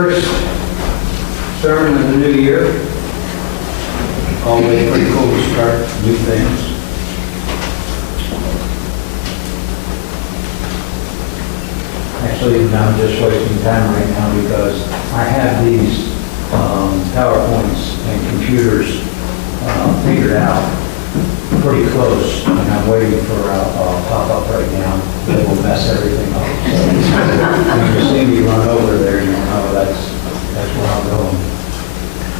first sermon of the new year. Always pretty cool to start new things. Actually, I'm just wasting time right now because I have these PowerPoints and computers figured out pretty close, and I'm waiting for a pop-up right now that will mess everything up. So when you see me run over there, you'll know that's where I'm going.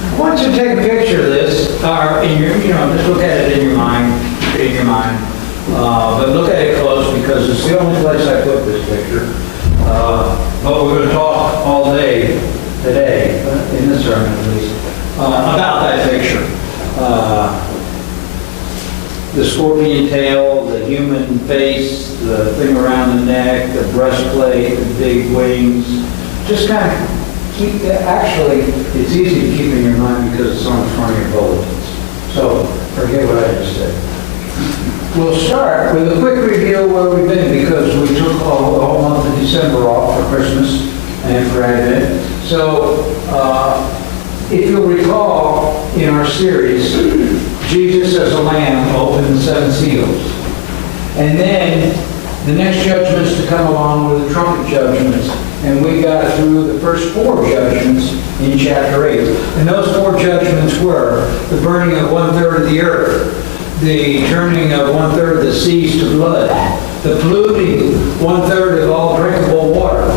I want you to take a picture of this, or in your, just look at it in your mind, but look at it close because it's the only place I put this picture. But we're going to talk all day today, in this sermon at least, about that picture. The scorpion tail, the human face, the thing around the neck, the breastplate, the big wings. Just kind of keep that. Actually, it's easy to keep in your mind because it's on the front of your bulletins. So forget what I just said. We'll start with a quick review of where we've been because we took the whole month of December off for Christmas and for Advent. So if you'll recall in our series, Jesus as a lamb opened the 7 seals. And then the next judgments to come along were the trumpet judgments. And we got through the first 4 judgments in chapter 8. And those 4 judgments were the burning of 1/3 of the earth, the turning of 1/3 of the seas to blood, the polluting 1/3 of all drinkable water,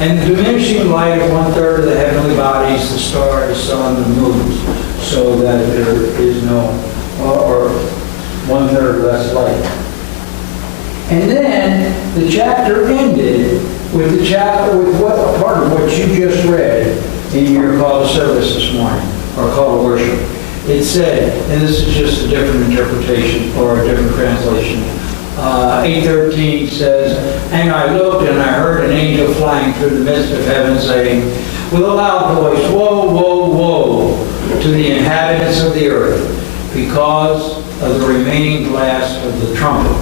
and the diminishing light of 1/3 of the heavenly bodies, the stars, sun, the moons, so that there is no, or 1/3 less light. And then the chapter ended with what a part of what you just read in your call to service this morning, or call to worship. It said, and this is just a different interpretation or a different translation, 8:13 says, "And I looked and I heard an angel flying through the midst of heaven saying, with a loud voice, Woe, woe, woe to the inhabitants of the earth, because of the remaining blast of the trumpet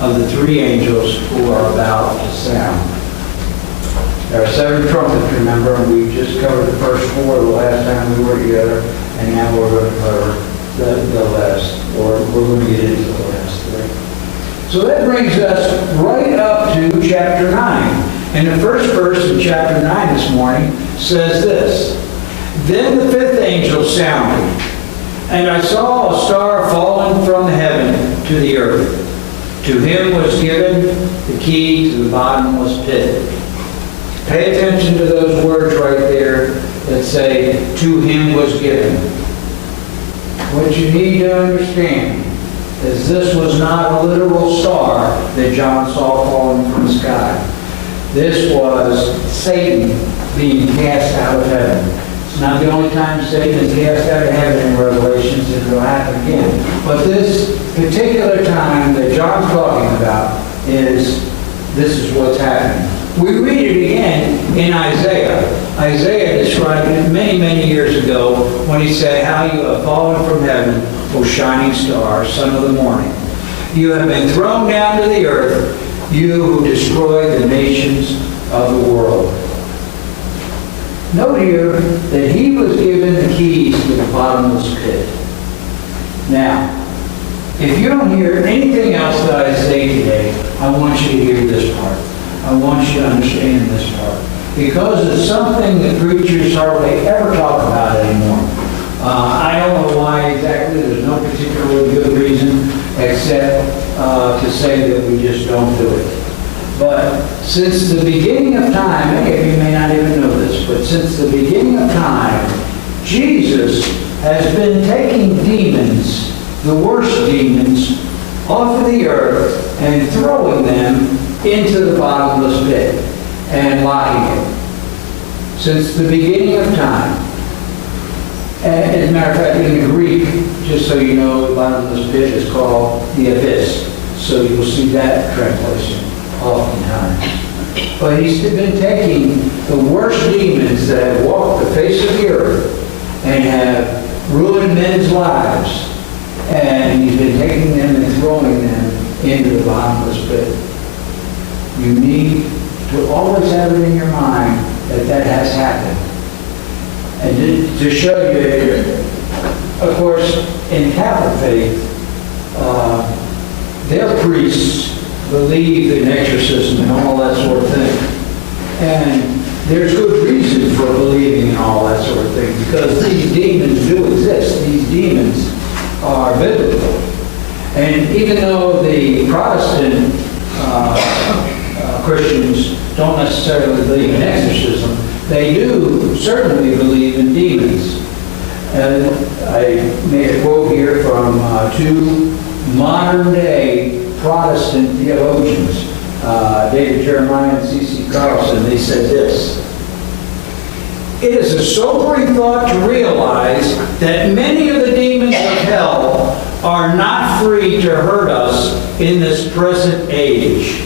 of the 3 angels who are about to sound." There are 7 trumpets, remember, and we just covered the first 4 the last time we were together, and now we're going to cover the last, or we're going to get into the last 3. So that brings us right up to chapter 9. And the first verse in chapter 9 this morning says this, "Then the 5th angel sounded, and I saw a star fallen from heaven to the earth. To him was given the key to the bottomless pit." Pay attention to those words right there that say, "To him was given." What you need to understand is this was not a literal star that John saw falling from the sky. This was Satan being cast out of heaven. It's not the only time Satan is cast out of heaven in Revelations, and it will happen again. But this particular time that John's talking about this is what's happening. We read it again in Isaiah. Isaiah described it many, many years ago when he said, "How you have fallen from heaven, O shining star, son of the morning. You have been thrown down to the earth, you who destroy the nations of the world." Note here that he was given the keys to the bottomless pit. Now, if you don't hear anything else that I say today, I want you to hear this part. I want you to understand this part. Because it's something that preachers hardly ever talk about anymore. I don't know why exactly. There's no particularly good reason except to say that we just don't do it. But since the beginning of time, many of you may not even know this, but since the beginning of time, Jesus has been taking demons, the worst demons, off of the earth and throwing them into the bottomless pit and locking it. Since the beginning of time. And as a matter of fact, in the Greek, just so you know, the bottomless pit is called the abyss. So you'll see that translation oftentimes. But he's been taking the worst demons that have walked the face of the earth and have ruined men's lives, and he's been taking them and throwing them into the bottomless pit. You need to always have it in your mind that has happened. And to show you, of course, in Catholic faith, their priests believe in exorcism and all that sort of thing. And there's good reason for believing in all that sort of thing, because these demons do exist. These demons are biblical. And even though the Protestant Christians don't necessarily believe in exorcism, they do certainly believe in demons. And I made a quote here from two modern-day Protestant theologians, David Jeremiah and C.C. Carlson. They said this: "It is a sobering thought to realize that many of the demons of hell are not free to hurt us in this present age.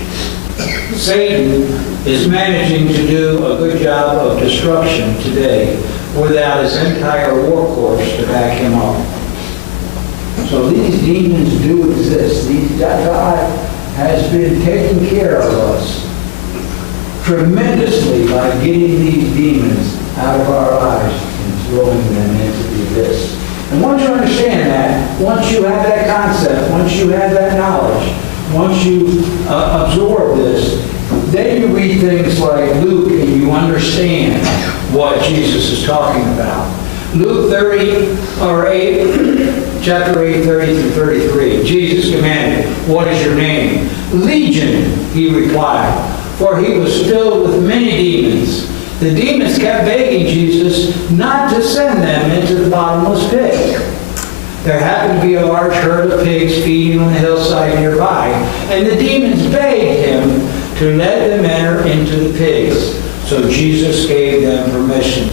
Satan is managing to do a good job of destruction today without his entire war force to back him up." So these demons do exist. God has been taking care of us tremendously by getting these demons out of our lives and throwing them into the abyss. And once you understand that, once you have that concept, once you have that knowledge, once you absorb this, then you read things like Luke and you understand what Jesus is talking about. Luke 8, chapter 8, 30 through 33. Jesus commanded, "What is your name?" "Legion," he replied, for he was filled with many demons. The demons kept begging Jesus not to send them into the bottomless pit. There happened to be a large herd of pigs feeding on the hillside nearby, and the demons begged him to let them enter into the pigs. So Jesus gave them permission.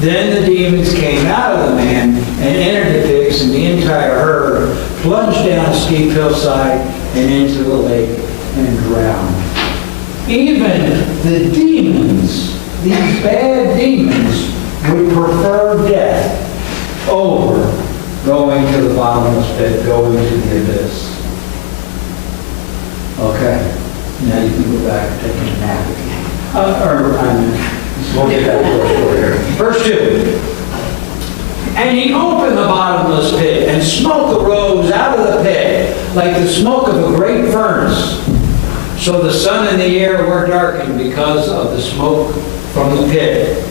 Then the demons came out of the man and entered the pigs, and the entire herd plunged down a steep hillside and into the lake and drowned. Even the demons, these bad demons, would prefer death over going to the bottomless pit, going to the abyss. Okay, now you can go back and take a nap. We'll get that story here. Verse 2. "And he opened the bottomless pit, and smoke arose out of the pit, like the smoke of a great furnace. So the sun and the air were darkened because of the smoke from the pit."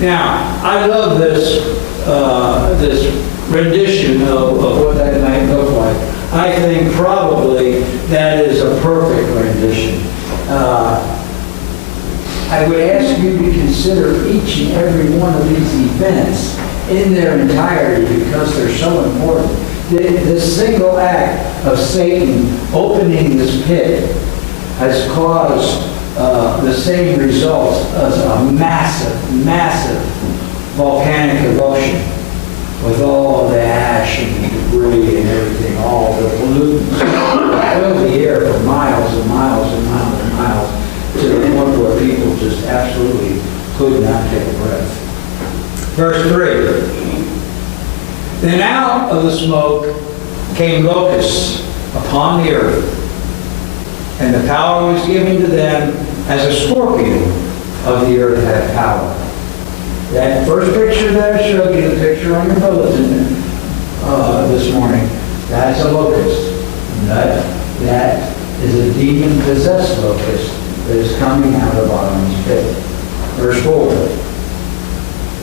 Now, I love this rendition of what that might look like. I think probably that is a perfect rendition. I would ask you to consider each and every one of these events in their entirety because they're so important. This single act of Satan opening this pit has caused the same results as a massive, massive volcanic eruption with all the ash and debris and everything, all the pollutants filled the air for miles and miles and miles and miles, to the point where people just absolutely could not take a breath. Verse 3. "Then out of the smoke came locusts upon the earth, and the power was given to them as a scorpion of the earth had power." That first picture that I showed you, the picture on your bulletin this morning, that's a locust. That is a demon-possessed locust that is coming out of the bottomless pit. Verse 4.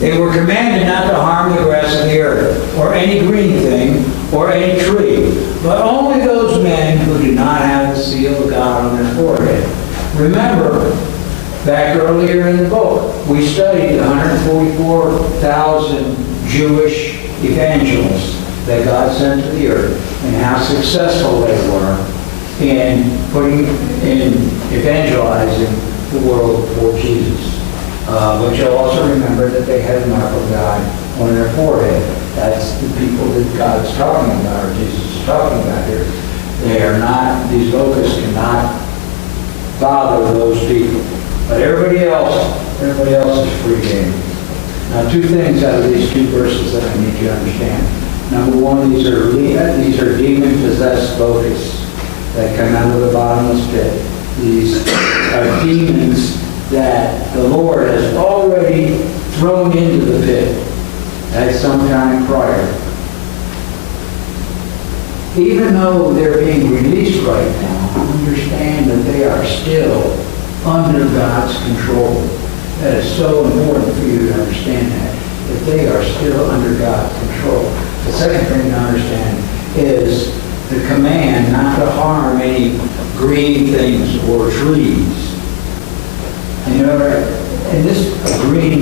"They were commanded not to harm the grass of the earth, or any green thing, or any tree, but only those men who do not have the seal of God on their forehead." Remember, back earlier in the book, we studied 144,000 Jewish evangelists that God sent to the earth and how successful they were in evangelizing the world for Jesus. But you'll also remember that they had the mark of God on their forehead. That's the people that God's talking about, or Jesus is talking about here. They are not, these locusts cannot bother those people. But everybody else is free game. Now, two things out of these two verses that I need you to understand. Number one, these are demon-possessed locusts that come out of the bottomless pit. These are demons that the Lord has already thrown into the pit at some time prior. Even though they're being released right now, understand that they are still under God's control. That is so important for you to understand that they are still under God's control. The second thing to understand is the command not to harm any green things or trees. And you know, and this green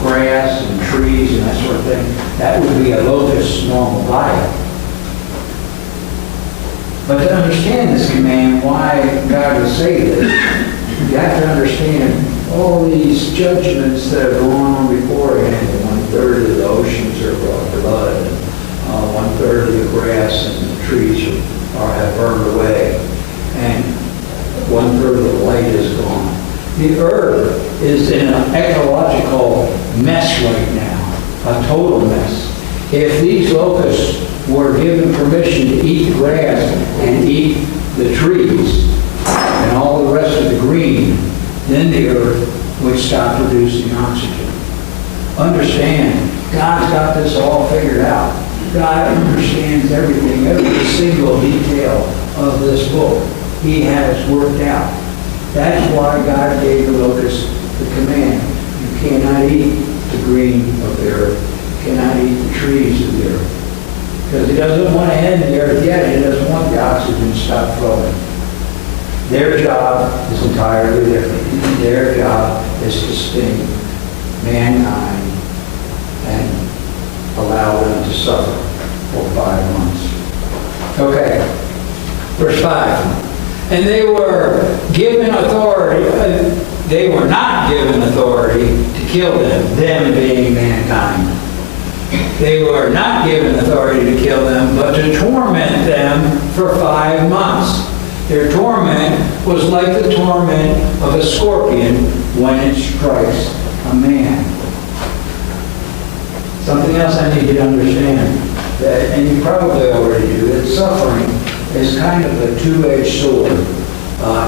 grass and trees and that sort of thing, that would be a locust's normal diet. But to understand this command, why God would say this, you have to understand all these judgments that have gone on beforehand. 1/3 of the oceans are blood, and 1/3 of the grass and the trees have burned away, and 1/3 of the light is gone. The earth is in an ecological mess right now, a total mess. If these locusts were given permission to eat grass and eat the trees and all the rest of the green, then the earth would stop producing oxygen. Understand, God's got this all figured out. God understands everything, every single detail of this book He has worked out. That's why God gave the locusts the command. You cannot eat the green of the earth. You cannot eat the trees of the earth. Because He doesn't want to end the earth yet. He doesn't want the oxygen to stop flowing. Their job is entirely different. Their job is to sting mankind and allow them to suffer for 5 months. Okay, verse 5. And they were given authority, they were not given authority to kill them being mankind. They were not given authority to kill them, but to torment them for 5 months. Their torment was like the torment of a scorpion when it strikes a man. Something else I need you to understand, that, and you probably already do, that suffering is kind of a two-edged sword.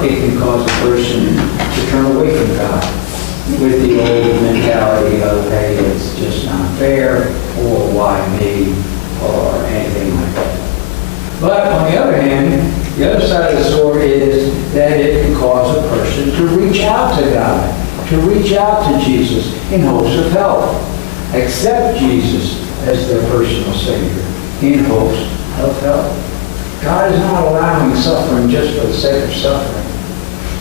It can cause a person to turn away from God with the old mentality of, hey, it's just not fair, or why me, or anything like that. But on the other hand, the other side of the sword is that it can cause a person to reach out to God, to reach out to Jesus in hopes of help. Accept Jesus as their personal Savior in hopes of help. God is not allowing suffering just for the sake of suffering.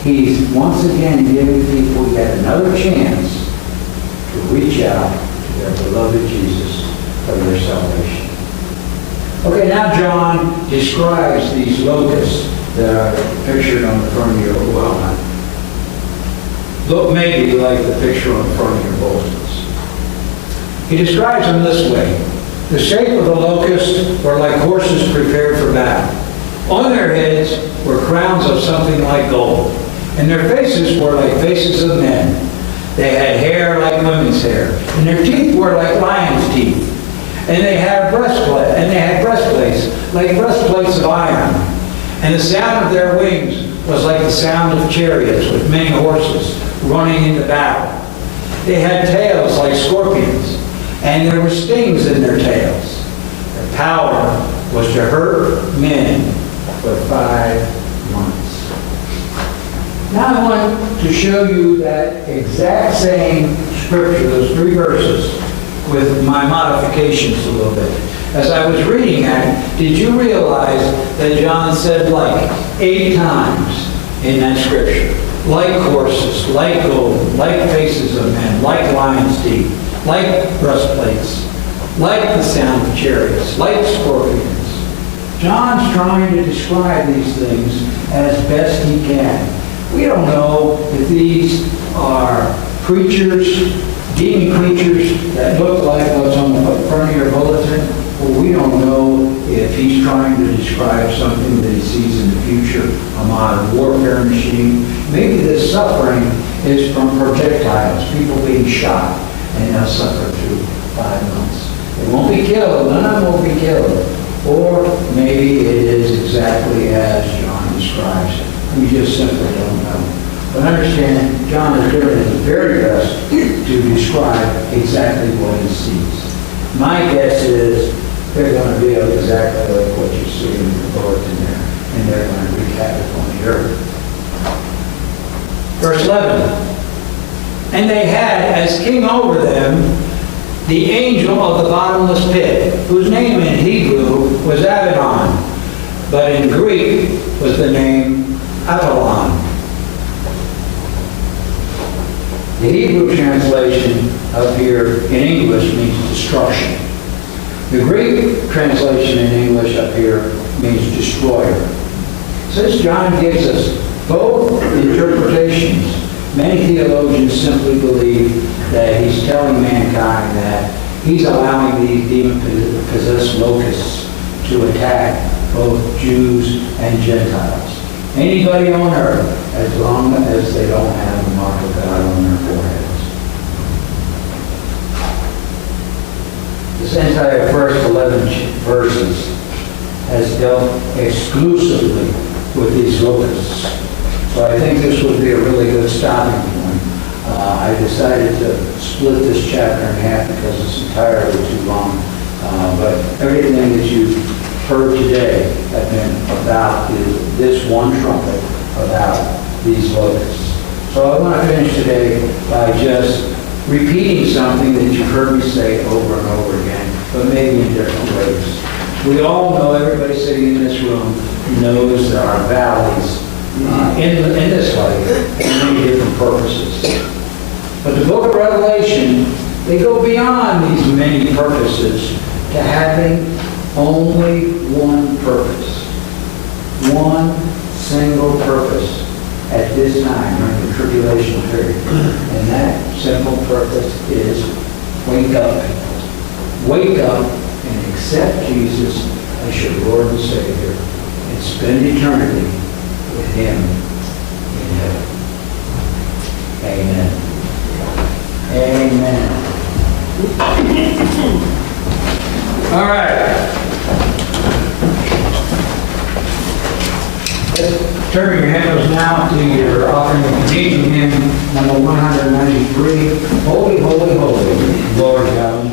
He's once again giving people yet another chance to reach out to their beloved Jesus for their salvation. Okay, now John describes these locusts that are pictured on the front of your well, look maybe like the picture on the front of your bulletins. He describes them this way. The shape of the locusts were like horses prepared for battle. On their heads were crowns of something like gold, and their faces were like faces of men. They had hair like women's hair, and their teeth were like lions' teeth. And they had breastplates like breastplates of iron. And the sound of their wings was like the sound of chariots with many horses running into battle. They had tails like scorpions, and there were stings in their tails. Their power was to hurt men for 5 months. Now I want to show you that exact same scripture, those 3 verses, with my modifications a little bit. As I was reading that, did you realize that John said like 8 times in that scripture? Like horses, like gold, like faces of men, like lions' teeth, like breastplates, like the sound of chariots, like scorpions. John's trying to describe these things as best he can. We don't know if these are creatures, demon creatures that look like what's on the front of your bulletin, or we don't know if he's trying to describe something that he sees in the future, a modern warfare machine. Maybe this suffering is from projectiles, people being shot, and they'll suffer through 5 months. They won't be killed, none of them will be killed. Or maybe it is exactly as John describes it. We just simply don't know. But understand, John is doing his very best to describe exactly what he sees. My guess is they're going to be exactly like what you see in the bulletin there, and they're going to wreak havoc on the earth. Verse 11. And they had as king over them the angel of the bottomless pit, whose name in Hebrew was Abaddon, but in Greek was the name Apollon. The Hebrew translation up here in English means destruction. The Greek translation in English up here means destroyer. Since John gives us both interpretations, many theologians simply believe that he's telling mankind that he's allowing these demon-possessed locusts to attack both Jews and Gentiles. Anybody on earth, as long as they don't have the mark of God on their foreheads. This entire first 11 verses has dealt exclusively with these locusts. So I think this would be a really good stopping point. I decided to split this chapter in half because it's entirely too long. But everything that you've heard today has been about this one trumpet, about these locusts. So I want to finish today by just repeating something that you've heard me say over and over again, but maybe in different ways. We all know, everybody sitting in this room knows there are valleys in this life for many different purposes. But the book of Revelation, they go beyond these many purposes to having only one purpose. One single purpose at this time during the tribulation period. And that simple purpose is wake up, people. Wake up and accept Jesus as your Lord and Savior and spend eternity with Him in heaven. Amen. Amen. All right. Let's turn your handles now to your offering of communion hymn number 193. Holy, holy, holy, Lord God.